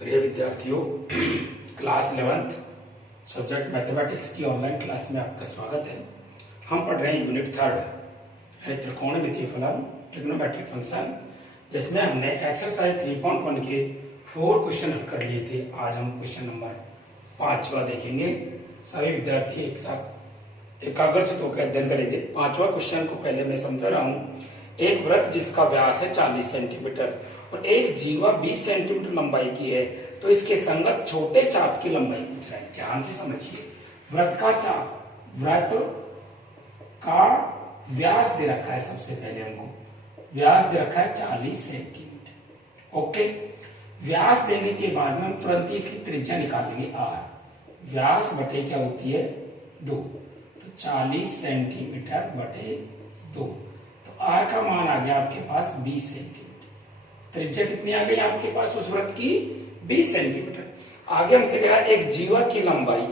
प्रिय विद्यार्थियों, class 11th subject mathematics की ऑनलाइन क्लास में आपका स्वागत है। हम पढ़ रहे हैं यूनिट 3 त्रिकोणमितीय फलन ट्रिग्नोमेट्रिक फंक्शन, जिसमें हमने एक्सरसाइज 3.1 के 4 क्वेश्चन हल कर लिए थे। आज हम क्वेश्चन नंबर 5वां देखेंगे। सभी विद्यार्थी एक साथ एकाग्रचित्त होकर अध्ययन करेंगे। 5वां क्वेश्चन को पहले मैं समझा रहा हूँ। एक वृत्त जिसका व्यास है 40 सेंटीमीटर और एक जीवा 20 सेंटीमीटर लंबाई की है, तो इसके संगत छोटे चाप की लंबाई पूछ रहा है। ध्यान से समझिए, वृत्त का व्यास दे रखा है। सबसे पहले हमको व्यास दे रखा है 40 सेंटीमीटर। ओके, व्यास देने के बाद में हम तुरंत ही इसकी त्रिज्या निकालेंगे r। व्यास बटे क्या होती है 2, तो 40 सेंटीमीटर बटे 2, तो r का मान आ गया आपके पास 20 सेंटीमीटर। त्रिज्या कितनी आ गई आपके पास उस वृत्त की 20 सेंटीमीटर। आगे हमसे कहा एक जीवा की लंबाई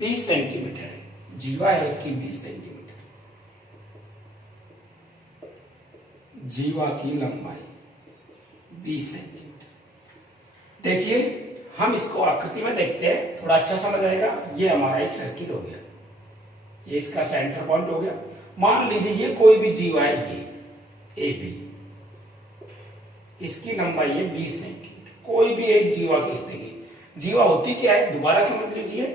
20 सेंटीमीटर है। जीवा है उसकी 20 सेंटीमीटर। जीवा की लंबाई 20 सेंटीमीटर। देखिए, हम इसको आकृति में देखते हैं, थोड़ा अच्छा समझ आएगा। ये हमारा एक सर्किल हो गया, ये इसका सेंटर पॉइंट हो गया। मान लीजिए ये कोई भी जीवा है, ये ए बी, इसकी लंबाई है 20 सेंटीमीटर। कोई भी एक जीवा की स्थिति, जीवा होती क्या है दोबारा समझ लीजिए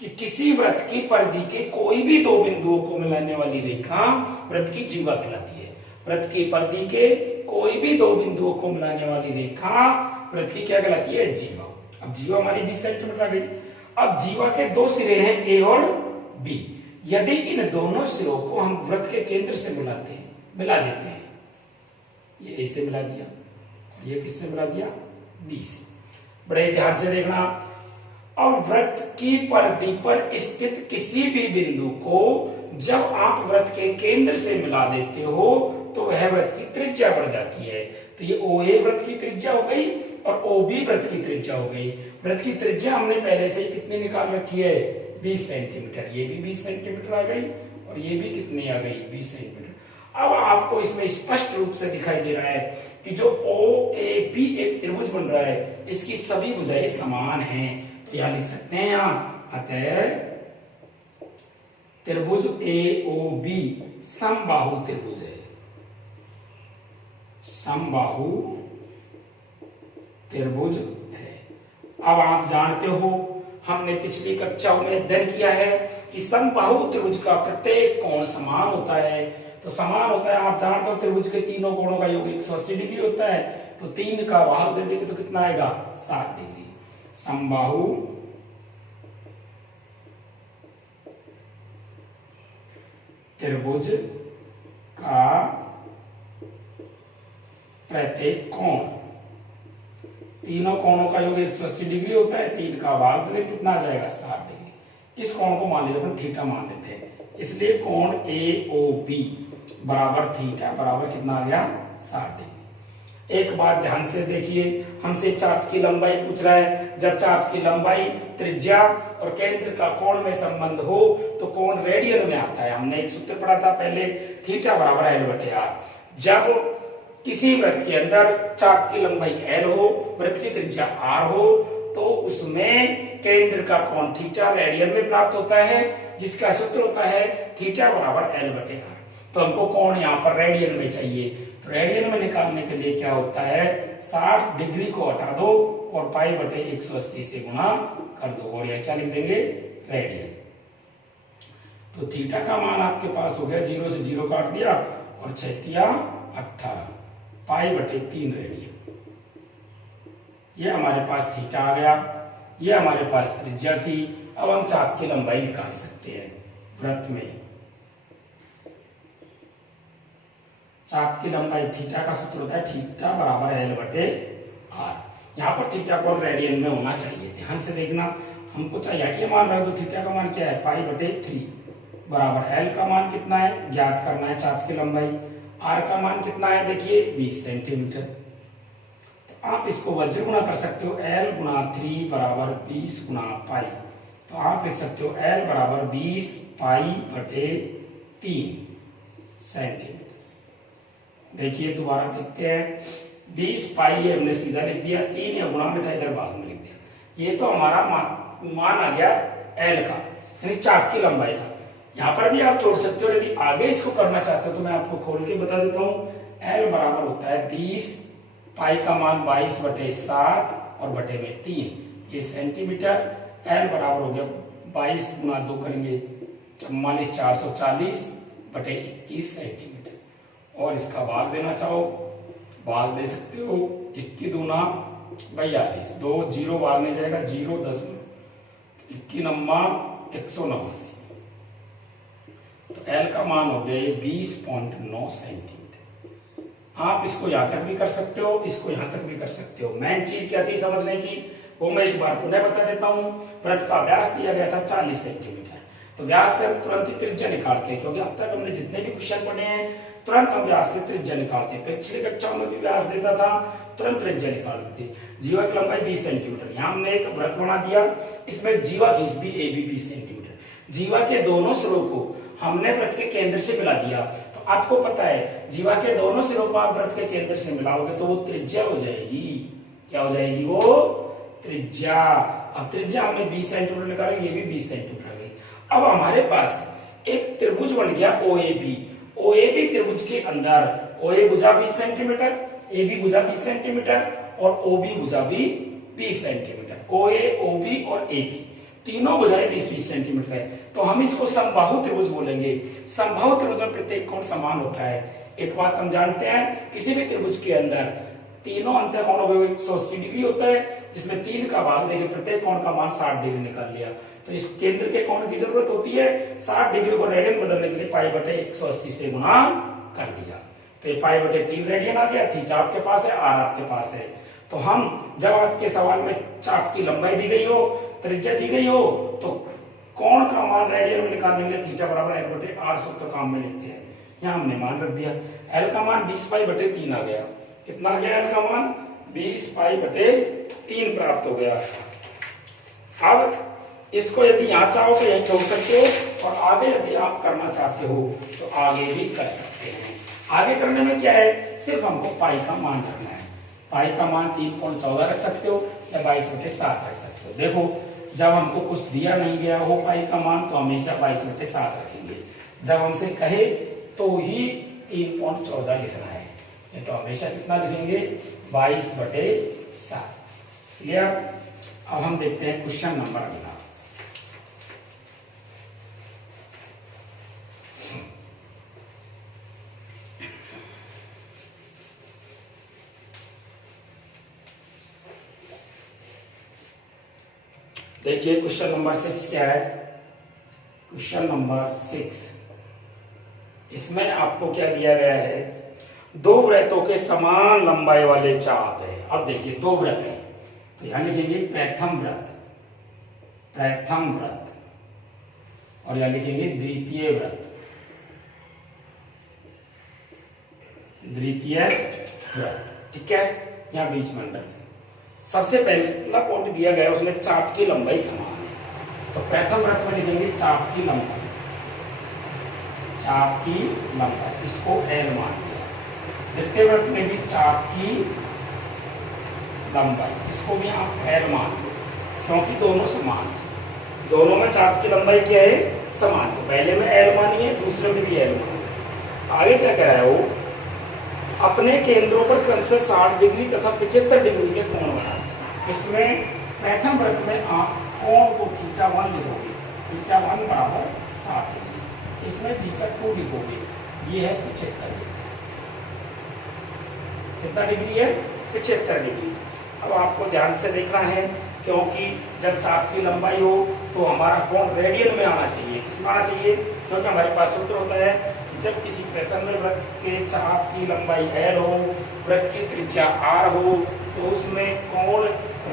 कि किसी वृत्त की परिधि के कोई भी दो बिंदुओं को मिलाने वाली रेखा वृत्त की जीवा कहलाती है। वृत्त की परिधि के कोई भी दो बिंदुओं को मिलाने वाली रेखा वृत्त की क्या कहलाती है, जीवा। अब जीवा हमारी 20 सेंटीमीटर आ गई। अब जीवा के दो सिरे हैं ए और बी। यदि इन दोनों सिरों को हम वृत्त के केंद्र से मिला देते हैं, ये ए से मिला दिया, ये किससे मिला दिया, बी से। बड़े ध्यान से देखना। अब वृत्त की परिधि पर स्थित किसी भी बिंदु को जब आप वृत्त के केंद्र से मिला देते हो तो वह वृत्त की त्रिज्या बढ़ जाती है। तो ये ओ ए वृत्त की त्रिज्या हो गई और ओ बी वृत्त की त्रिज्या हो गई। वृत्त की त्रिज्या हमने पहले से ही कितनी निकाल रखी है, 20 सेंटीमीटर। ये भी 20 सेंटीमीटर आ गई और ये भी कितनी आ गई, 20 सेंटीमीटर। अब आपको इसमें स्पष्ट रूप से दिखाई दे रहा है कि जो ओ ए बी एक त्रिभुज बन रहा है, इसकी सभी भुजाएं समान हैं। तो यहां लिख सकते हैं, यहाँ अतः त्रिभुज ए ओ बी समबाहु त्रिभुज है। समबाहु त्रिभुज है। अब आप जानते हो, हमने पिछली कक्षाओं में अध्ययन किया है कि समबाहु त्रिभुज का प्रत्येक कोण समान होता है। तो समान होता है, आप जानते हो त्रिभुज के तीनों कोणों का योग 180 डिग्री होता है। तो 3 का भाग दे देंगे तो कितना आएगा, 60 डिग्री। समबाहु त्रिभुज का प्रत्येक कोण, तीनों कोणों का योग 180 डिग्री होता है। 3 का भाग दे कितना आ जाएगा, 60 डिग्री। इस कोण को मान लीजिए अपन थीटा मान लेते हैं, इसलिए कोण ए ओ बी बराबर थीटा बराबर कितना आ गया, 60 डिग्री। एक बात ध्यान से देखिए, हमसे चाप की लंबाई पूछ रहा है। जब चाप की लंबाई, त्रिज्या और केंद्र का कोण में संबंध हो तो कोण रेडियन में आता है। हमने एक सूत्र पढ़ा था पहले, थीटा बराबर एल बटे आर। जब किसी वृत्त के अंदर चाप की लंबाई एल हो, वृत्त की त्रिज्या आर हो, तो उसमें केंद्र का कोण थीटा रेडियन में प्राप्त होता है, जिसका सूत्र होता है थीटा बराबर एल बटे आर। तो हमको कोण यहाँ पर रेडियन में चाहिए, तो रेडियन में निकालने के लिए क्या होता है, 60 डिग्री को हटा दो और पाई बटे 180 से गुणा कर दो और यह क्या लिख देंगे, रेडियन। तो थीटा का मान आपके पास हो गया, 0 से 0 काट दिया और 6 18, पाई बटे 3 रेडियन। ये हमारे पास थीटा आ गया, ये हमारे पास त्रिज्या थी। अब हम चाप की लंबाई निकाल सकते हैं। वृत्त में चाप की लंबाई, थीटा का सूत्र होता है थीटा बराबर एल बटे आर। यहाँ पर थीटा को रेडियन में होना चाहिए। ध्यान से देखना, हमको चाहिए कि मान रहा है, तो थीटा का मान क्या है, पाई बटे 3 बराबर एल का मान कितना है, ज्ञात करना है चाप की लंबाई। आर का मान कितना है, देखिए 20 सेंटीमीटर। तो आप इसको वज्र गुणा कर सकते हो, एल गुणा 3 बराबर 20 गुणा पाई। तो आप लिख सकते हो एल बराबर 20 पाई बटे 3 सेंटीमीटर। देखिए दोबारा देखते हैं, 20 पाई ये हमने सीधा लिख दिया, 3 या गुणा में था इधर भाग में लिख दिया। ये तो हमारा मान आ गया एल का, यानी चाप की लंबाई का। यहाँ पर भी आप जोड़ सकते हो, यदि आगे इसको करना चाहते हो तो मैं आपको खोल के बता देता हूँ। एल बराबर होता है 20 पाई का मान 22/7 और बटे में 3 ये सेंटीमीटर। एल बराबर हो गया 22 गुणा 2 करेंगे 44,440 बटे 21 सेंटीमीटर। और इसका भाग देना चाहो भाग दे सकते हो, 21 दूना 42, 2 जीरो भाग नहीं जाएगा, 0 10 21 नम्मा 189। तो एल का मान हो गया ये 20.9 सेंटीमीटर। आप इसको यहां तक भी कर सकते हो, इसको यहां तक भी कर सकते हो। मेन चीज क्या थी समझने की, वो मैं एक बार पुनः बता देता हूं। वृत्त का व्यास दिया गया था 40 सेंटीमीटर, तो व्यास से हम तुरंत ही त्रिज्या निकालते हैं, क्योंकि अब तक हमने जितने भी क्वेश्चन पढ़े हैं तुरंत हम व्यास से त्रिज्या निकालते हैं। पिछली कक्षाओं में भी व्यास देता था, तुरंत त्रिज्या निकाल देते। जीवा की लंबाई 20 सेंटीमीटर, यहाँ हमने एक वृत्त बना दिया, इसमें जीवा खींच दी ए बी 20 सेंटीमीटर। जीवा के दोनों सिरों को हमने वृत्त के केंद्र से मिला दिया। तो आपको पता है जीवा के दोनों सिरों को आप वृत्त के केंद्र से मिलाओगे तो वो त्रिज्या हो जाएगी। क्या हो जाएगी? वो त्रिज्या। अब त्रिज्या हमने 20 सेंटीमीटर निकाली, ये भी 20 सेंटीमीटर आ गई। अब हमारे पास एक त्रिभुज बन गया OAB। OAB त्रिभुज के अंदर OA भुजा 20 सेंटीमीटर, AB भुजा 20 सेंटीमीटर और OB भुजा भी 20 सेंटीमीटर। OA, OB और AB तीनों भुजाएं 20-20 सेंटीमीटर है, तो हम इसको समबाहु त्रिभुज बोलेंगे। समबाहु त्रिभुज में प्रत्येक कोण समान होता है। एक बात हम जानते हैं, किसी भी त्रिभुज के अंदर तीनों अंतःकोणों 180 डिग्री होता है, जिसमें 3 का भाग देके प्रत्येक कोण का मान 60 डिग्री निकाल लिया। तो इस केंद्र के कोण की जरूरत होती है, 60 डिग्री को रेडियन बदलने के लिए पाई बटे 180 से गुणा कर दिया। तो ये पाई बटे 3 रेडियन आ गया। थीटा आपके पास है, आर आपके पास है। तो हम जब आपके सवाल में चाप की लंबाई दी गई हो, त्रिज्या दी गई हो, तो कोण का मान रेडियन में निकालने के लिए थीटा बराबर एल बटे आर सूत्र काम में लेते हैं। यहाँ हमने मान रख दिया, एल का मान 20 पाई बटे 3 आ गया। कितना आ गया एल का मान? 20 पाई बटे 3 प्राप्त हो गया। अब इसको यदि यहाँ चाहो तो यही छोड़ सकते हो, और आगे यदि आप करना चाहते हो तो आगे भी कर सकते हैं। आगे करने में क्या है, सिर्फ हमको पाई का मान रखना है। पाई का मान 3.14 रख सकते हो या 22/7 रख सकते हो। देखो जब हमको कुछ दिया नहीं गया हो पाई का मान, तो हमेशा 22/7 रखेंगे। जब हमसे कहे तो ही 3.14 लिखना है, तो हमेशा कितना लिखेंगे? 22/7। क्लियर? अब हम देखते हैं क्वेश्चन नंबर अगला। देखिए क्वेश्चन नंबर 6 क्या है। क्वेश्चन नंबर 6, इसमें आपको क्या दिया गया है? 2 वृत्तों के समान लंबाई वाले चाप है। अब देखिए 2 वृत्त है, तो यहां लिखेंगे प्रथम वृत्त, प्रथम वृत्त, और यहां लिखेंगे द्वितीय वृत्त, द्वितीय वृत्त। ठीक है, यहां बीच में अंडर। सबसे पहला पॉइंट दिया गया उसमें चाप की लंबाई समान है, तो प्रथम वृत्त में लिखेंगे चाप की लंबाई, चाप की लंबाई, इसको एल मान दिया। द्वितीय वृत्त में भी चाप की लंबाई, इसको भी आप एल मान दो, क्योंकि दोनों समान है। दोनों में चाप की लंबाई क्या है? समान। तो पहले में एल मानिए, दूसरे में भी एल मानिए। आगे क्या कह रहा है वो? अपने केंद्रों पर क्रमशः 60 डिग्री तथा 75 डिग्री के कोण बनाए। इसमें प्रथम वृत्त में आप कोण को θ1 लिखोगे, θ1 बराबर 60 डिग्री, इसमें θ2 लिखोगे, ये है 75 डिग्री। कितना डिग्री है? 75 डिग्री। अब आपको ध्यान से देखना है, क्योंकि जब चाप की लंबाई हो तो हमारा कोण रेडियन में आना चाहिए। किसमें आना चाहिए? क्योंकि हमारे पास सूत्र होता है, जब किसी प्रश्न में वृत्त के चाप की लंबाई l हो, वृत्त की त्रिज्या r हो, तो उसमें कोण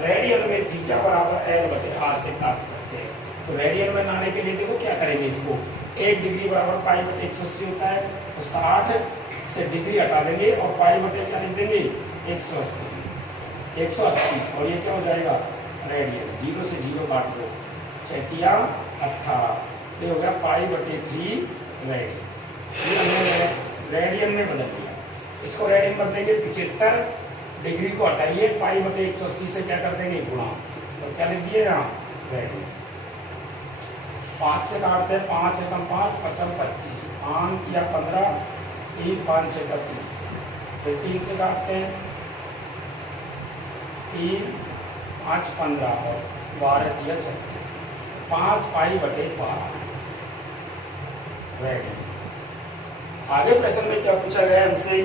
रेडियन में थीटा बराबर l बटे r से प्राप्त करते हैं। तो रेडियन में लाने के लिए देखो क्या करेंगे, इसको 1 डिग्री बराबर पाई बटे 180 होता है, तो 60 से डिग्री हटा देंगे और पाई बटे क्या लिख देंगे? 180, और ये क्या हो जाएगा? रेडियन। 0 से 0 काट दो, 6 या 18, तो हो गया पाई बटे 3 रेडियन। ये हमने रेडियन में बदल दिया। इसको रेडियन बदलेंगे 75 डिग्री को हटाइए, पाई बटे 180 से क्या कर देंगे गुणा, तो क्या लिख दिए यहाँ रेडियन। 5 से काटते हैं, 5 एकम 5 55 25, 5 किया 15, 3 5 6 30, फिर 3 से काटते हैं, 3 5 15 और 12 किया 36, 5 पाई बटे 12 रेडियन। आगे प्रश्न में क्या पूछा गया हमसे,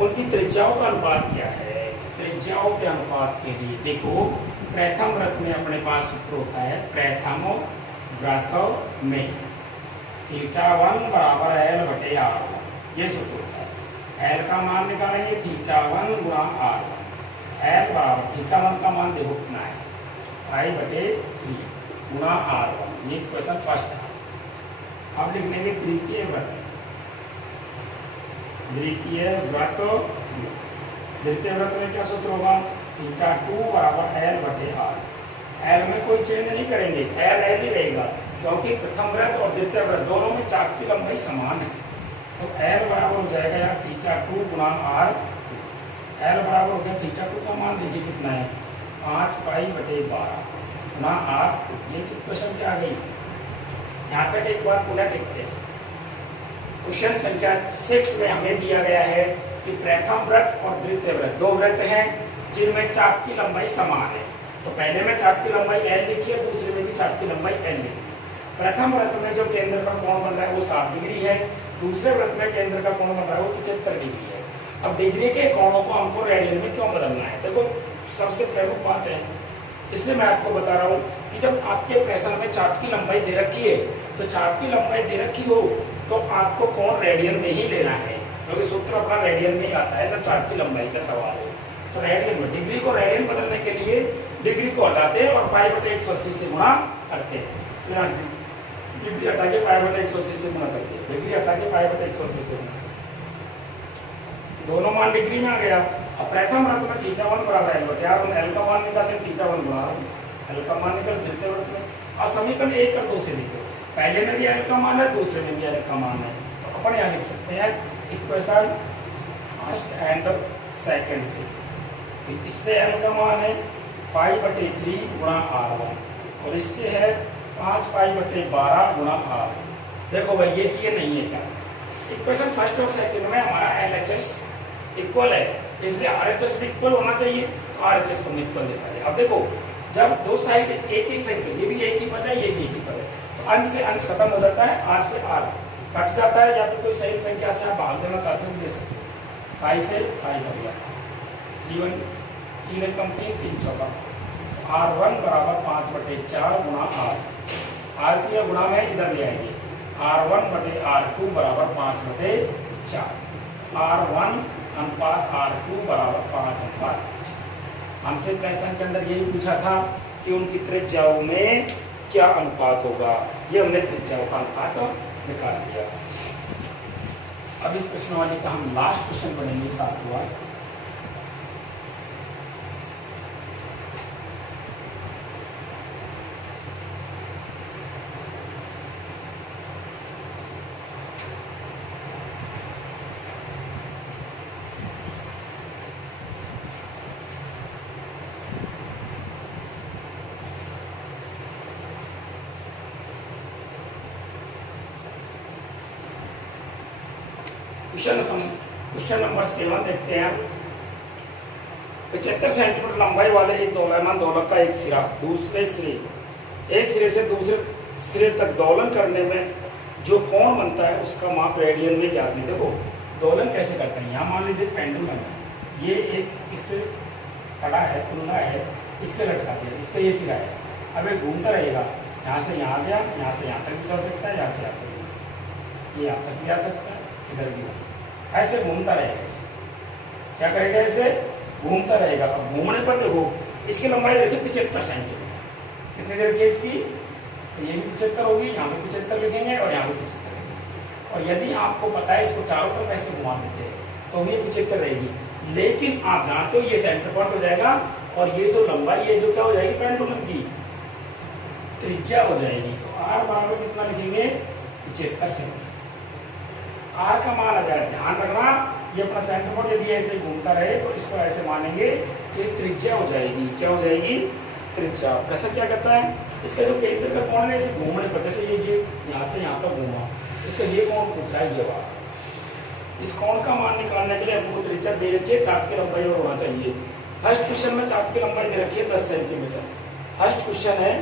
उनकी त्रिज्याओं का अनुपात क्या है। त्रिज्याओं के अनुपात के लिए देखो, प्रथम व्रत में अपने पास सूत्र होता है, प्रथम व्रत में θ1 बराबर L बटे R1, ये सूत्र होता है। L का मान निकालेंगे θ1 गुणा R1, L बराबर θ1 का मान देखो कितना है, पाई बटे 3 गुणा R1, ये क्वेश्चन फर्स्ट है। अब लिख लेंगे द्वितीय व्रत, द्वितीय व्रत में क्या सूत्र होगा, θ2 बराबर L बटे R। L में कोई चेंज नहीं करेंगे, L ही रहेगा, क्योंकि प्रथम व्रत और द्वितीय व्रत दोनों में चाप की लंबाई समान है। तो L बराबर हो जाएगा यार θ2 गुणा R। L बराबर हो गया, θ2 का मान देखिए कितना है, 5 पाई बटे 12 गुणा R। ये क्वेश्चन क्या आ गई, यहाँ तक एक बार पुनः देखते हैं। क्वेश्चन संख्या 6 में हमें दिया गया है कि प्रथम व्रत और द्वितीय व्रत दो व्रत हैं जिनमें चाप की लंबाई समान है। तो पहले में चाप की लंबाई L लिखी है, दूसरे में भी चाप की लंबाई L लिखी है। प्रथम व्रत में जो केंद्र का कोण बन रहा है वो 7 डिग्री है, दूसरे व्रत में केंद्र का कोण बन रहा है वो 75 डिग्री है। अब डिग्री के कोणों को हमको रेडियन में क्यों बदलना है, देखो सबसे प्रमुख बात है, इसलिए मैं आपको बता रहा हूँ कि जब आपके प्रश्न में चाप की लंबाई दे रखी है, तो चाप की लंबाई दे रखी हो तो आपको कोण रेडियन में ही लेना है, क्योंकि सूत्र अपना रेडियन में ही आता है जब चाप की लंबाई का सवाल हो। तो रेडियन में डिग्री को रेडियन बदलने के लिए डिग्री को हटाते हैं और पाई बटे 180 से गुणा करते हैं। डिग्री हटा के पाई बटे 180 से गुणा करते हैं, डिग्री हटा के पाई बटे 180 से गुणा, दोनों मान डिग्री में आ गया। अब प्रथम व्रत में θ1 बराबर L बटे R, L का मान निकालें, θ1 गुणा L का मान निकल। द्वितीय व्रत में अब समीकरण 1 और 2 से देखो, पहले में भी L का मान है, दूसरे में भी L का मान है, तो अपन यहाँ लिख सकते हैं इक्वेशन फर्स्ट एंड सेकंड से। तो इससे L का मान है पाई बटे 3 गुणा R1 और इससे है 5 पाई बटे 12 गुणा R। देखो भाई ये कि ये नहीं है क्या, इक्वेशन फर्स्ट और सेकंड में हमारा LHS इक्वल है, इसलिए RHS भी इक्वल होना चाहिए, तो RHS को इक्वल देता है। अब देखो जब दो साइड एक एक संख्या, ये भी एक ही पद है, ये भी एक ही पद है, तो अंश से अंश खत्म हो जाता है, R से R कट जाता है, या तो कोई सही संख्या से आप भाग देना चाहते हो दे सकते हो, पाई से पाई कर दिया, 3 कम 3 चौका, R1 बराबर 5 बटे 4 गुणा R, R की गुणा में इधर ले आएंगे, R1 बटे R2 बराबर 5 बटे 4, R1 अनुपात R2 बराबर 5 अनुपात 4। हमसे प्रश्न के अंदर यही पूछा था कि उनकी त्रिज्याओं में क्या अनुपात होगा, ये हमने त्रिज्याओं का अनुपात निकाल दिया। अब इस प्रश्न वाले का हम लास्ट क्वेश्चन पढ़ेंगे, 7वां। क्वेश्चन नंबर 7 देखते हैं। 75 सेंटीमीटर लंबाई वाले एक दोलनमान दोलक का एक सिरा दूसरे सिरे, एक सिरे से दूसरे सिरे तक दोलन करने में जो कोण बनता है उसका माप रेडियन में ज्ञात नहीं। देखो दोलन कैसे करते हैं, यहाँ मान लीजिए पेंडुलम है, ये एक इससे खड़ा है, कुंडा है, इसके लटका दिया, इसका ये सिरा है, अब ये घूमता रहेगा, यहाँ से यहाँ गया, यहाँ से यहाँ तक भी जा सकता है, यहाँ से यहाँ तक भी जा सकता है, ये यहाँ तक भी आ सकता है, इधर भी जा सकता है, ऐसे घूमता रहेगा। क्या करेगा, ऐसे घूमता रहेगा। अब घूमने पर देखो इसकी लंबाई देखिए 75 सेंटीमीटर, कितनी देर की है इसकी, तो ये भी 75 होगी, यहाँ पे 75 लिखेंगे और यहाँ पे 75 लिखेंगे। और यदि आपको पता है इसको चारों तरफ ऐसे घुमा देते हैं तो ये 75 रहेगी, लेकिन आप जानते हो ये सेंटर पॉइंट हो जाएगा और ये जो लंबाई है जो क्या हो जाएगी, पेंडुलम की त्रिज्या हो जाएगी। तो R बराबर कितना लिखेंगे, 75 सेंटीमीटर। R का मान आ जाए, ध्यान रखना ये अपना सेंटर बोर्ड यदि ऐसे घूमता रहे तो इसको ऐसे मानेंगे कि त्रिज्या हो जाएगी। क्या हो जाएगी? त्रिज्या। प्रश्न क्या कहता है? इसका जो केंद्र का कोण है, इसे घूमने पर, जैसे ये यहाँ से यहाँ तक घूमा, इसका ये कोण पूछ रहा है, ये वाला। इस कोण का मान निकालने के लिए हमको त्रिज्या दे रखी है, चाप की लंबाई और होना चाहिए। फर्स्ट क्वेश्चन में चाप की लंबाई दे रखी है 10 सेंटीमीटर। फर्स्ट क्वेश्चन है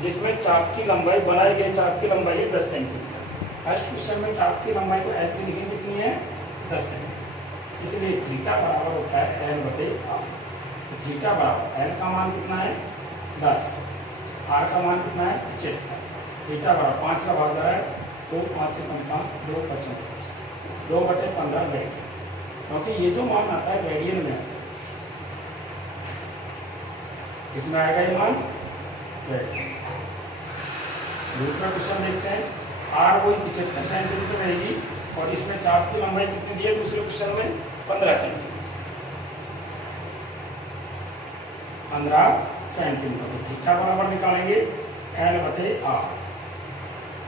जिसमें चाप की लंबाई, बनाई गई चाप की लंबाई है 10 सेंटीमीटर। फर्स्ट क्वेश्चन में चाप की लंबाई को एल से लिखेंगे, कितनी है? 10 सेंटीमीटर। इसलिए थीटा बराबर होता है एल बटे आर। तो थीटा बराबर एल का मान कितना है? 10, आर का मान कितना है? 75। थीटा बराबर 5 का भाग जा रहा है, 2 5 से 5, 2 25, 2 बटे 15 रेडियन। क्योंकि ये जो मान आता है रेडियन में आता है। किसमें आएगा ये मान? रेडियन। दूसरा क्वेश्चन देखते हैं। आर वही 75 सेंटीमीटर रहेगी और इसमें चाप की लंबाई कितनी दी है दूसरे क्वेश्चन में? 15 सेंटीमीटर। 15 सेंटीमीटर। तो थीटा बराबर निकालेंगे एल बटे आर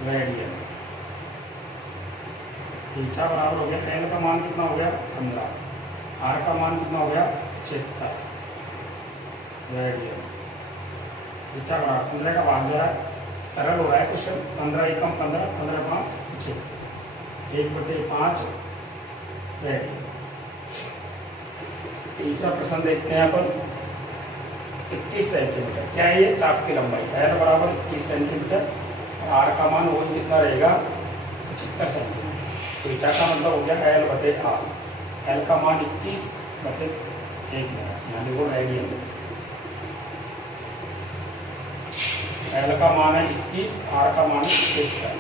रेडियन। थीटा बराबर हो गया, एल का मान कितना हो गया? 15, आर का मान कितना हो गया? 75 रेडियन। थीटा बराबर 15 का भाग जा रहा है, सरल हो रहा है क्वेश्चन। 15 एकम 15, 15 5 75, 1 बटे 5 रेडियन। तीसरा प्रश्न देखते हैं अपन। 21 सेंटीमीटर। क्या है ये? चाप की लंबाई। एल बराबर 21 सेंटीमीटर और आर का मान वही कितना रहेगा? 75 सेंटीमीटर। थीटा का मतलब हो गया एल बटे आर। एल का मान 21 बटे 1 यानी वो रेडियन। एल का मान है 21, आर का मान है 75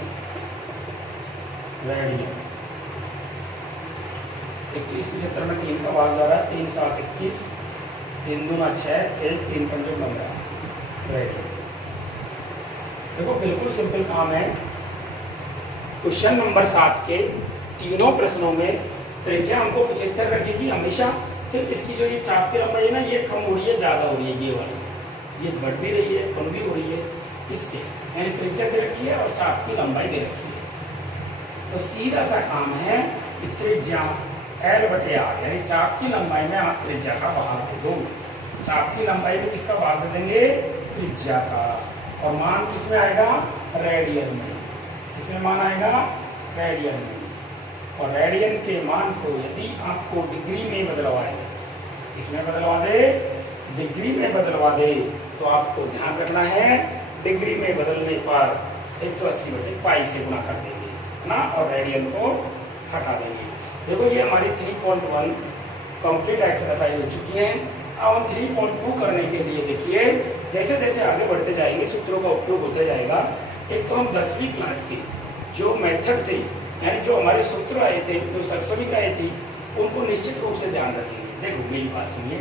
रेडियन। 21 75 में 3 का भाग जा रहा है, 3 7 21, 3 दूना 6, 1 3 5 15 रेडियन। देखो बिल्कुल सिंपल काम है। क्वेश्चन नंबर 7 के तीनों प्रश्नों में त्रिज्या हमको 75 रखेगी हमेशा। सिर्फ इसकी जो ये चाप की लंबाई है ना, ये कम हो रही है, ज्यादा हो रही है, ये वाली ये बढ़ भी रही है, कम भी हो रही है। इसके यानी त्रिज्या दे रखी है और चाप की लंबाई दे रखी है। तो सीधा सा काम है कि त्रिज्या एल बटे आर, यानी चाप की लंबाई में आप त्रिज्या का भाग दे दो। चाप की लंबाई में किसका भाग दे देंगे? त्रिज्या का। और मान किसमें आएगा? रेडियन में। किसमें मान आएगा? रेडियन में। और रेडियन के मान को यदि आपको डिग्री में बदलवाए, किसमें बदलवा दे? डिग्री में बदलवा दे, तो आपको ध्यान रखना है डिग्री में बदलने पर 180 बटे पाई से गुणा कर देंगे, है ना, और रेडियन को हटा देंगे। देखो ये हमारी 3.1 कंप्लीट एक्सरसाइज हो चुकी है। अब हम 3.2 करने के लिए देखिए, जैसे जैसे आगे बढ़ते जाएंगे सूत्रों का उपयोग होते जाएगा। एक तो हम 10वीं क्लास के जो मेथड थे, यानी जो हमारे सूत्र आए थे, जो सरसविक आए थी, उनको निश्चित रूप से ध्यान रखेंगे। देखो मेरी बात सुनिए,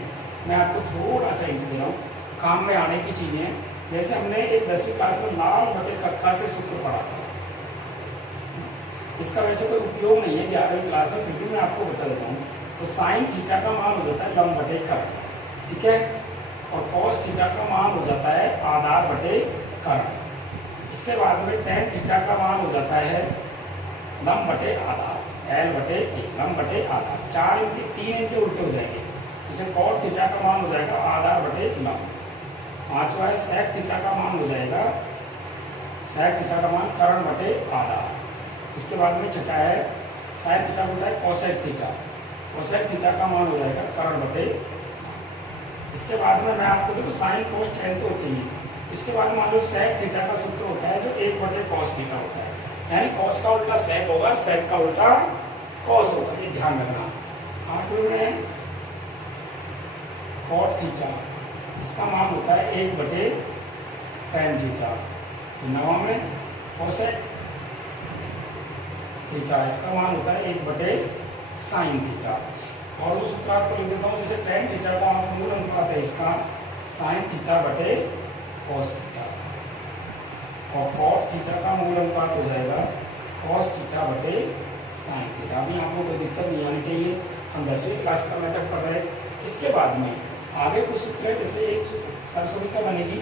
मैं आपको थोड़ा सा हिंट दे रहा हूँ, काम में आने की चीजें। जैसे हमने एक 10वीं क्लास में लाल बटे कक्का से सूत्र पढ़ा था, इसका वैसे कोई उपयोग नहीं है 11वीं क्लास में, फिर भी मैं आपको बता देता हूँ। तो साइन थीटा का मान हो जाता है लंब बटे कर्ण, ठीक है, और कॉस थीटा का मान हो जाता है आधार बटे कर्ण। इसके बाद में टेन थीटा का मान हो जाता है लंब बटे आधार, एल बटे ए, लंब बटे आधार। 4 इनके 3 इनके उल्टे हो जाएंगे, जिसे कॉट थीटा का मान हो जाएगा आधार बटे लंब। 5वां है सेक थीटा का मान हो जाएगा, सेक थीटा का मान कर्ण बटे आधार। उसके बाद में छठा है साइन थीटा होता है कोसेक थीटा, कोसेक थीटा का मान हो जाएगा कर्ण बटे। इसके बाद में मैं आपको देखो साइन कोस टेन तो होती है। इसके बाद मान लो सेक थीटा का सूत्र होता है जो 1 बटे कॉस थीटा होता है, यानी कॉस का उल्टा सेक होगा, सेक का उल्टा कॉस होगा, ये ध्यान रखना। 8वें में कॉट थीटा, इसका मान होता है 1 बटे टेन थीटा। 9वां में कोसेक थीटा, इसका मान होता है 1 बटे साइन थीटा। और उस सूत्र आपको लिख देता हूँ, जैसे टेन थीटा का मूल अनुपात है इसका साइन थीटा बटे कॉस थीटा, और कॉट थीटा का मूल अनुपात हो जाएगा कॉस थीटा बटे साइन थीटा। अभी आपको कोई दिक्कत नहीं आनी चाहिए, हम 10वीं क्लास का मेथड पढ़ रहे हैं। इसके बाद में आगे कुछ सूत्र है, जैसे एक सूत्र सरसविक का बनेगी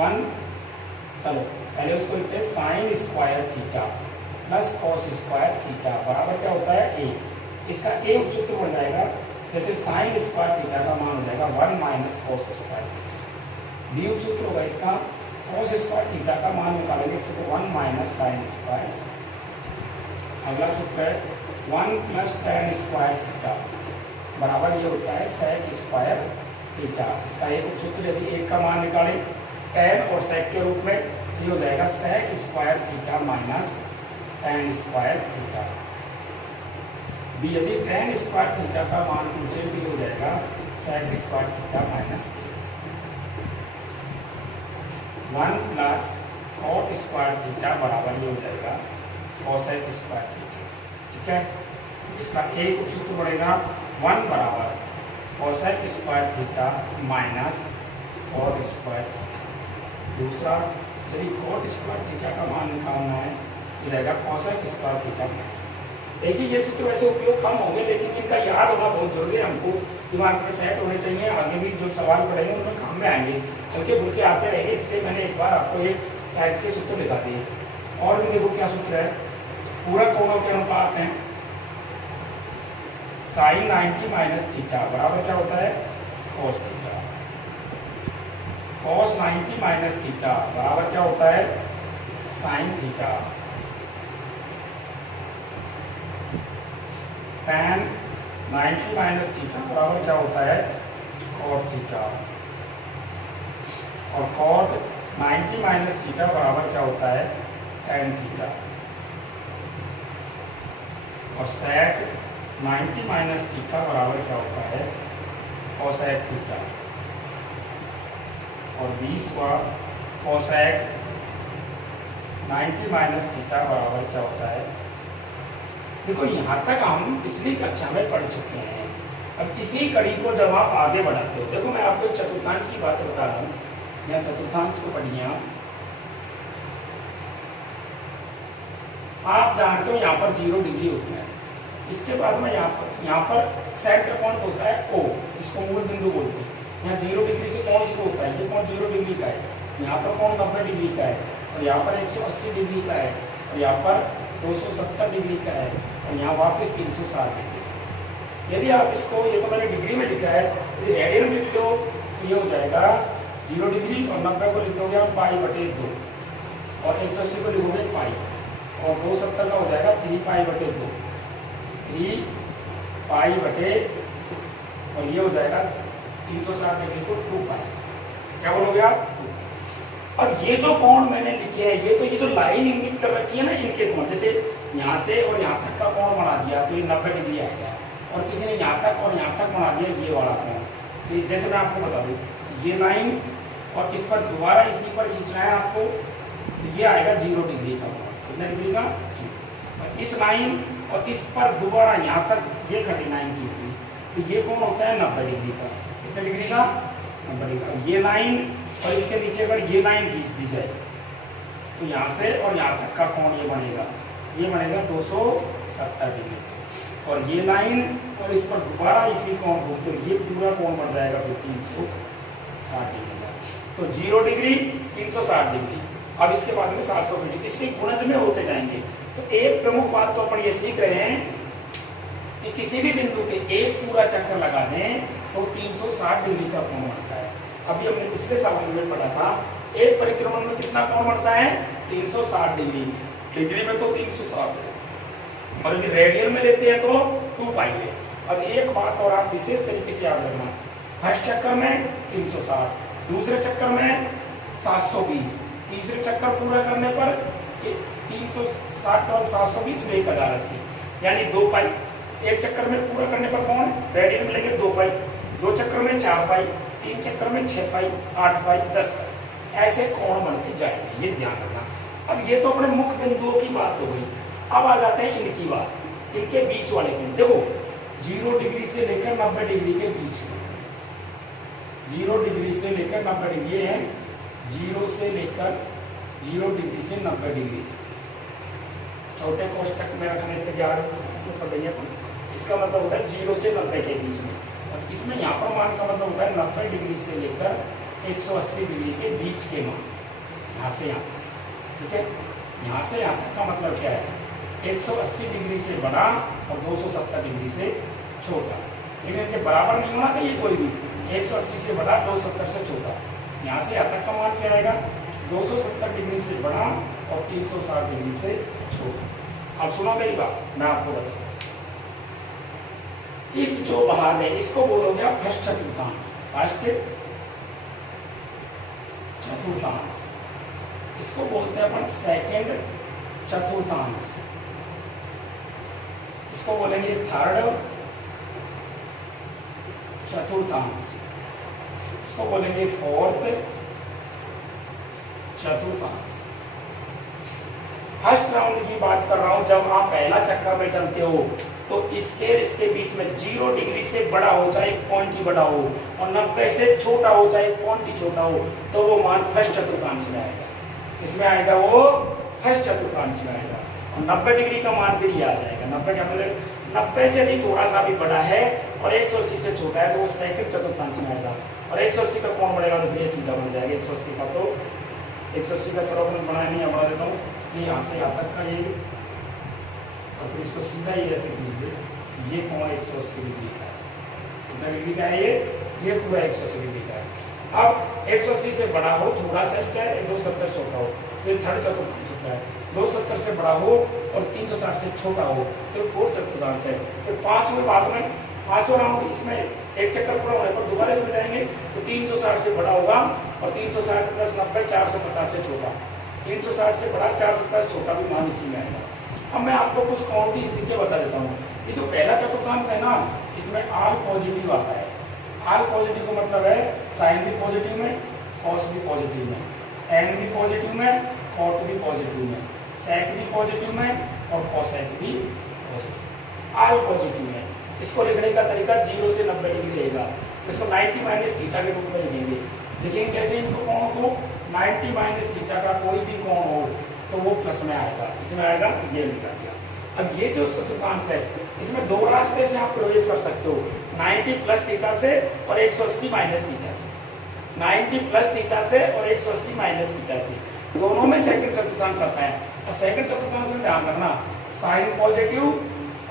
1, चलो पहले उसको लिखते हैं sine square theta plus cos square theta बराबर क्या होता है 1। इसका ए उपसूत्र बन जाएगा, जैसे साइन स्क्वायर थीटा का मान हो जाएगा 1 minus cos square theta. B उपसूत्र होगा इसका कॉस स्क्वायर थीटा का मान निकालेंगे इससे तो 1 माइनस साइन स्क्वायर। अगला सूत्र है 1 प्लस tan स्क्वायर थीटा बराबर ये होता है sec स्क्वायर थीटा। इसका एक उपसूत्र यदि एक का मान निकालें tan और sec के रूप में, ये हो जाएगा sec square theta minus tan square theta. B यदि tan स्क्वायर थीटा का मान पूछे तो हो जाएगा sec square theta minus 1 plus cot square theta बराबर ये हो जाएगा cosec स्क्वायर थीटा। ठीक है, इसका एक उपसूत्र बढ़ेगा 1 बराबर cosec square theta minus cot square theta. दूसरा यदि cot स्क्वायर थीटा का मान निकालना है तो जाएगा cosec स्क्वायर थीटा माइनस। देखिए ये सूत्र वैसे उपयोग कम होंगे लेकिन इनका याद होना बहुत जरूरी है, हमको दिमाग में सेट होने चाहिए, आगे भी जो सवाल पढ़ेंगे उनमें काम में आएंगे, हल्के फुल्के आते रहेंगे, इसलिए मैंने एक बार आपको ये टाइप के सूत्र लिखा दिए। और भी देखो क्या सूत्र है, पूरा कोणों के अनुपात हैं, साइन 90 माइनस थीटा बराबर क्या होता है cos theta. Cos 90 minus theta बराबर क्या होता है sine theta. tan 90 minus theta बराबर क्या होता है cot थीटा। और cot 90 माइनस थीटा बराबर क्या होता है tan थीटा। और sec 90 माइनस थीटा बराबर क्या होता है cosec थीटा। और 20वां cosec 90 माइनस थीटा बराबर क्या होता है। देखो यहाँ तक हम पिछली कक्षा में पढ़ चुके हैं, अब इसी कड़ी को जब आप आगे बढ़ाते हो, देखो मैं आपको चतुर्थांश की बात बता रहा हूँ, यहाँ चतुर्थांश को पढ़िए आप जानते हो यहाँ पर 0 डिग्री होता है, इसके बाद में यहाँ पर सेंटर पॉइंट होता है O, जिसको मूल बिंदु बोलते हैं। यहाँ 0 डिग्री से कौन शुरू होता है, ये कौन 0 डिग्री का है, यहाँ पर कौन 90 डिग्री का है, और यहाँ पर 180 डिग्री का है, और यहाँ पर 270 डिग्री का है, और यहाँ वापस 360 डिग्री। यदि आप इसको, ये तो मैंने डिग्री में लिखा है, यदि रेडियन में लिखते हो तो ये हो जाएगा 0 डिग्री, और 90 को लिख दोगे आप π/2, और 180 को लिखोगे पाई, और 270 का हो जाएगा 3π/2, 3π/, और ये हो जाएगा 360 डिग्री को 2π। क्या बोलोगे आप। अब ये जो कोण मैंने लिखे हैं, ये जो लाइन इंगित कर रखी है ना, इनके कोण, जैसे यहाँ से और यहाँ तक का कोण बना दिया तो ये 90 डिग्री आएगा, और किसी ने यहाँ तक और यहाँ तक बना दिया ये वाला कोण। तो जैसे मैं आपको बता दूं, ये लाइन और इस पर दोबारा इसी पर खींचना है आपको, तो ये आएगा 0 डिग्री का कोण। कितने डिग्री का, और इस लाइन और इस पर दोबारा यहाँ तक ये खड़ी लाइन खींचनी, तो ये कोण होता है 90 डिग्री का। कितने डिग्री का, 90 डिग्री का। ये लाइन और इसके नीचे अगर ये लाइन खींच दी जाए तो यहाँ से और यहाँ तक का कोण ये बनेगा 270 डिग्री, और ये लाइन और इस पर दोबारा इसी कोण को, तो ये पूरा कोण बन जाएगा 360 डिग्री का। तो 0 डिग्री 360 डिग्री। अब इसके बाद में 750, इसके गुणज में होते जाएंगे। तो एक प्रमुख बात तो अपन ये सीख रहे हैं कि किसी भी बिंदु के एक पूरा चक्कर लगा दें तो 360 डिग्री का कोण बनता है। अभी हमने पिछले सवाल में पढ़ा था, एक परिक्रमण में कितना कोण बनता है 360 डिग्री, डिग्री में तो 360 है, और यदि रेडियन में लेते हैं तो 2π है। अब एक बात और आप विशेष तरीके से याद रखना, फर्स्ट चक्कर में 360, दूसरे चक्कर में 720, तीसरे चक्कर पूरा करने पर 360 और 720 में 1080, यानी 2π। एक चक्कर में पूरा करने पर कौन रेडियन में लेंगे 2π, 2 चक्कर में 4π, 3 चक्कर में 6π, 8π, 10π, ऐसे कोण बनते जाएंगे, ये ध्यान रखना। अब ये तो अपने मुख्य बिंदुओं की बात हो गई, अब आ जाते हैं इनकी बात, इनके बीच वाले कोण। देखो 0 डिग्री से लेकर 90 डिग्री के बीच में, 0 डिग्री से लेकर 90 डिग्री है, 0 से लेकर 0 डिग्री से 90 डिग्री, छोटे कोष्टक में रखने से क्या इसमें पढ़ लेंगे अपन। इसका मतलब होता है 0 से 90 के बीच में, और इसमें यहाँ पर मान का मतलब होता है 90 डिग्री से लेकर 180 डिग्री के बीच के मान, यहाँ से यहाँ, ठीक है, यहाँ से यहाँ तक का मतलब क्या है 180 डिग्री से बड़ा और 270 डिग्री से छोटा, लेकिन इनके बराबर नहीं होना चाहिए कोई भी। 180 से बड़ा 270 से छोटा, यहाँ से यहाँ तक का मान क्या आएगा 270 डिग्री से बड़ा और 360 डिग्री से छोटा। अब सुनो मेरी बात, मैं आपको बताऊं, इस जो भाग है इसको बोलोगे आप फर्स्ट चतुर्थांश, फर्स्ट चतुर्थांश, इसको बोलते हैं अपन सेकंड चतुर्थांश, इसको बोलेंगे थर्ड चतुर्थांश, इसको बोलेंगे फोर्थ चतुर्थांश। फर्स्ट राउंड की बात कर रहा हूं, जब आप पहला चक्कर में चलते हो तो इसके बीच में 0 डिग्री से बड़ा हो चाहे 1 पॉइंट ही बड़ा हो और 90 से छोटा हो चाहे 1 पॉइंट ही छोटा हो, तो वो मान फर्स्ट चतुर्थांश में आएगा। इसमें आएगा वो फर्स्ट चतुर्थांश में आएगा और 90 डिग्री का मान फिर ये आ जाएगा। 90 का मतलब 90 से यदि थोड़ा सा भी बड़ा है और 180 से छोटा है तो वो सेकंड चतुर्थांश में आएगा और 180 का कौन बढ़ेगा तो फिर सीधा बन जाएगा 180 का। तो 180 का चलो अपन बनाया नहीं, बढ़ा देता हूँ कि यहाँ से यहाँ तक का ये और फिर इसको सीधा ही ऐसे खींच दे, ये कोण 180 डिग्री का है। कितना डिग्री का है ये पूरा 180 डिग्री का है। अब 180 से बड़ा हो थोड़ा सा ही चाहे 270 छोटा हो तो ये थर्ड चतुर्थांश होता है। 270 से बड़ा हो और 360 से छोटा हो तो फोर्थ चतुर्थांश है। फिर पांचवें भाग में पांचों राउंड इसमें एक चक्कर पूरा होने पर दोबारा इसमें जाएंगे तो 360 से बड़ा होगा और 360 प्लस 90 450 से छोटा, 360 से बड़ा 450 छोटा भी मान इसी में आएगा। अब मैं आपको कुछ कोण की स्थितियां बता देता हूँ। ये जो पहला चतुर्थांश है ना, इसमें आल पॉजिटिव आता है। आल पॉजिटिव का मतलब है साइन भी पॉजिटिव में, कॉस भी पॉजिटिव में, एन भी पॉजिटिव में, कॉट भी पॉजिटिव में, सेक भी पॉजिटिव में और कोसेक भी पॉजिटिव। आल पॉजिटिव में इसको लिखने का तरीका 0 से 90 डिग्री रहेगा, तो इसको 90 माइनस थीटा के रूप में लिखेंगे। लिखेंगे कैसे इनको कोण को, 90 माइनस थीटा का कोई भी कोण हो तो वो प्लस में आएगा, इसमें आएगा ये लिखा गया। अब ये जो चतुर्थांश है इसमें दो रास्ते से आप प्रवेश कर सकते हो, 90 प्लस थीटा से और 180 माइनस थीटा से। 90 प्लस थीटा से और 180 माइनस थीटा से, दोनों में सेकंड चतुर्थांश आता है। और सेकंड चतुर्थांश में ध्यान रखना साइन पॉजिटिव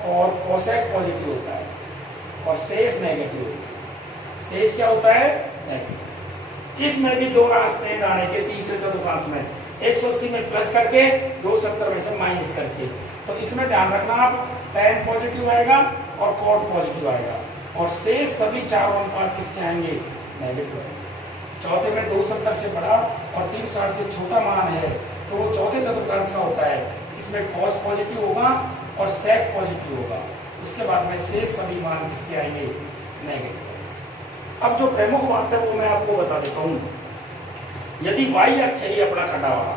और कोसेक पॉजिटिव होता है और शेष नेगेटिव होता है। शेष क्या होता है? नेगेटिव। इसमें भी दो रास्ते हैं जाने के तीसरे चतुर्थांश में, 180 में प्लस करके 270 में से माइनस करके। तो इसमें ध्यान रखना आप tan पॉजिटिव आएगा और cot पॉजिटिव आएगा और शेष सभी चारों अनुपात किसके आएंगे? नेगेटिव आएंगे। चौथे में 270 से बड़ा और 360 से छोटा मान है तो वो चौथे चतुर्थांश में होता है। इसमें cos पॉजिटिव होगा और sec पॉजिटिव होगा। उसके बाद में शेष सभी मान किसके आएंगे? नेगेटिव। अब जो प्रमुख बात है वो मैं आपको बता देता हूँ। यदि y अक्ष है अपना खड़ा हुआ,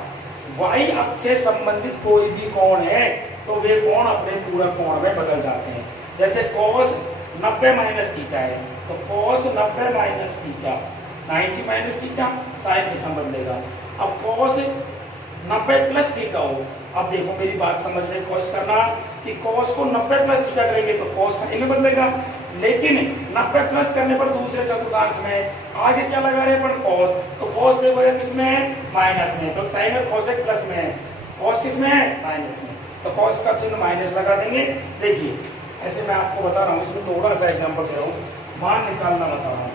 y अक्ष से संबंधित कोई भी कोण है तो वे कोण अपने पूरा कोण में बदल जाते हैं। जैसे cos 90 माइनस थीटा है तो cos 90 minus theta 90 minus theta sine theta बदलेगा। अब cos 90 प्लस थीटा हो, अब देखो मेरी बात समझने की कोशिश करना कि cos को 90 प्लस थीटा करेंगे तो cos साइन में बदलेगा, लेकिन 90 प्लस करने पर दूसरे चतुर्थांश में आगे क्या लगा रहे हैं cos, तो cos देखोगे किसमें? माइनस में। तो साइन और कोसेक प्लस में है, cos किसमें है? माइनस में। तो cos का चिन्ह माइनस लगा देंगे। देखिए ऐसे मैं आपको बता रहा हूँ, इसमें थोड़ा सा एग्जांपल दे रहा हूँ, मान निकालना बता रहा हूँ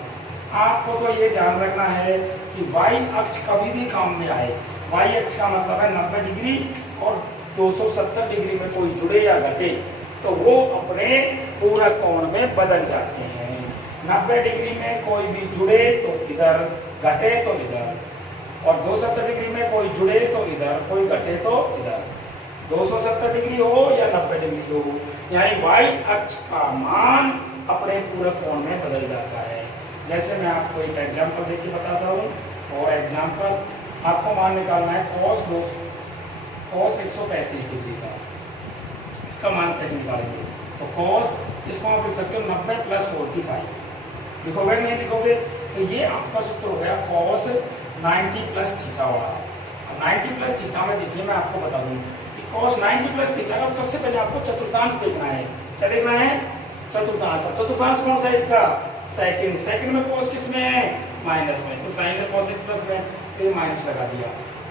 आपको। तो ये ध्यान रखना है कि y अक्ष कभी भी काम में आए, y अक्ष का मतलब है 90 डिग्री और 270 डिग्री में कोई जुड़े या घटे तो वो अपने पूरक कोण में बदल जाते हैं। 90 डिग्री में कोई भी जुड़े तो इधर, घटे तो इधर, और 270 डिग्री में कोई जुड़े तो इधर, कोई घटे तो इधर। 270 डिग्री हो या 90 डिग्री हो, यानी y अक्ष का मान अपने पूरक कोण में बदल जाता है। जैसे मैं आपको एक एग्जांपल देके बताता हूँ, और एग्जांपल आपको मान निकालना है cos 135 डिग्री का। इसका मान कैसे निकालेंगे? तो cos इसको आप लिख सकते हो 90 प्लस 45, लिखोगे नहीं लिखोगे? तो ये आपका सूत्र हो गया cos 90 प्लस थीटा वाला। 90 प्लस थीटा में देखिए मैं आपको बता दूं कि cos 90 प्लस थीटा का सबसे पहले आपको चतुर्थांश देखना है। क्या देखना है? चतुर्थांश। चतुर्थांश कौन सा है इसका? सेकंड। सेकंड में cos किसमें है? माइनस में। तो साइन है cos प्लस में, तो ये माइनस लगा दिया।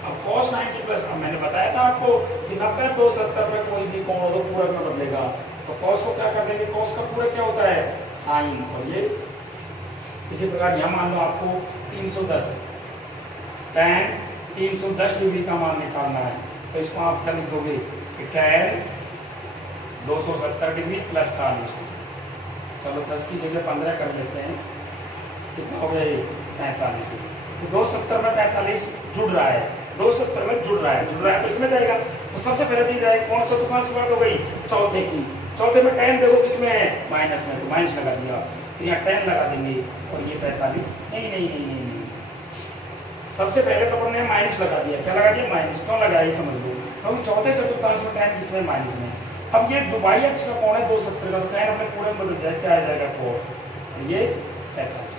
अब cos 90 प्लस, अब मैंने बताया था आपको कि 90 270 में कोई भी कोण हो तो पूरक में बदलेगा, तो cos को क्या कर देंगे, cos का पूरक क्या होता है, sin, और ये इसी प्रकार यह मान लो आपको 310 tan 310 डिग्री का मान निकालना है, तो इसको आप क्या लिख दोगे कि tan 270 डिग्री प्लस 40, चलो 10 की जगह 15 कर लेते हैं, कितना हो गया 45 डिग्री, तो 270 में 45 जुड़ रहा है, 270 में जुड़ रहा है तो इसमें जाएगा, तो सबसे पहले दी जाए कौन चतुर्थांश की बात हो गई, चौथे की, चौथे में tan देखो किसमें है, माइनस में, तो माइनस लगा दिया, तो यहाँ tan लगा देंगे, और ये 45, नहीं, सबसे पहले तो हमने माइनस लगा दिया, क्या लगा दिया, माइनस, क्यों लगाया ये समझ लो, क्योंकि चौथे चतुर्थांश में tan किसमें, माइनस में। अब ये जो y अक्ष का कोण है 270 का, तो tan अपने पूरे में बदल जाए, क्या आ जाएगा 4, ये 45,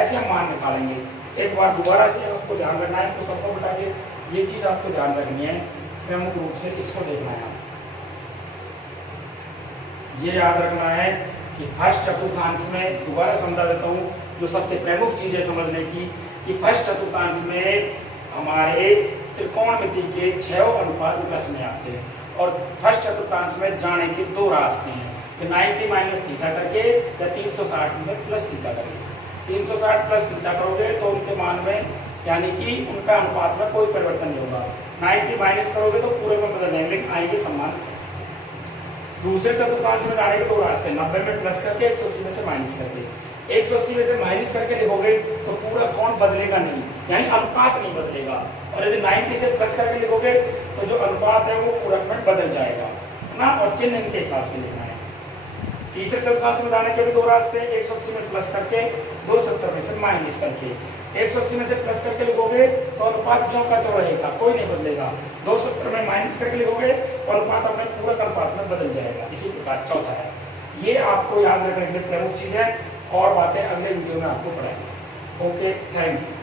ऐसे हम मान निकालेंगे। एक बार दोबारा से आपको ध्यान रखना है, इसको सबको बता के ये चीज आपको ध्यान रखनी है, प्रमुख रूप से इसको देखना है, ये याद रखना है कि फर्स्ट चतुर्थांश में, दोबारा समझा देता हूँ, जो सबसे प्रमुख चीज है समझने की, कि फर्स्ट चतुर्थांश में हमारे त्रिकोणमिति के 6 अनुपात प्लस में आते हैं, और फर्स्ट चतुर्थांश में जाने के 2 रास्ते हैं, कि 90 माइनस थीटा करके या 360 में प्लस थीटा करके, 360 प्लस थीटा करोगे तो उनके मान में, यानी कि उनका अनुपात में कोई परिवर्तन नहीं होगा, 90 माइनस करोगे तो पूरे में बदल जाएंगे, लेकिन आएंगे समान। दूसरे चतुर्थांश में जाने के 2 रास्ते, 90 में प्लस करके 180 में से माइनस करके, 180 में से माइनस करके लिखोगे तो पूरा कोण बदलेगा नहीं, यानी अनुपात नहीं बदलेगा, और यदि 90 से प्लस करके लिखोगे तो जो अनुपात है वो पूरक में बदल जाएगा ना, और चिन्ह इनके हिसाब से लिखना है। तीसरे चतुर्थांश में जाने के भी 2 रास्ते, 180 में प्लस करके, 270 में से माइनस करके, 180 में से प्लस करके लिखोगे तो अनुपात जो का तो रहेगा, कोई नहीं बदलेगा, 270 में माइनस करके लिखोगे तो अनुपात अपने पूरक अनुपात में बदल जाएगा। इसी प्रकार चौथा है, ये आपको याद रखने के लिए प्रमुख चीज है, और बातें अगले वीडियो में आपको पढ़ाएंगे। Okay, thank you.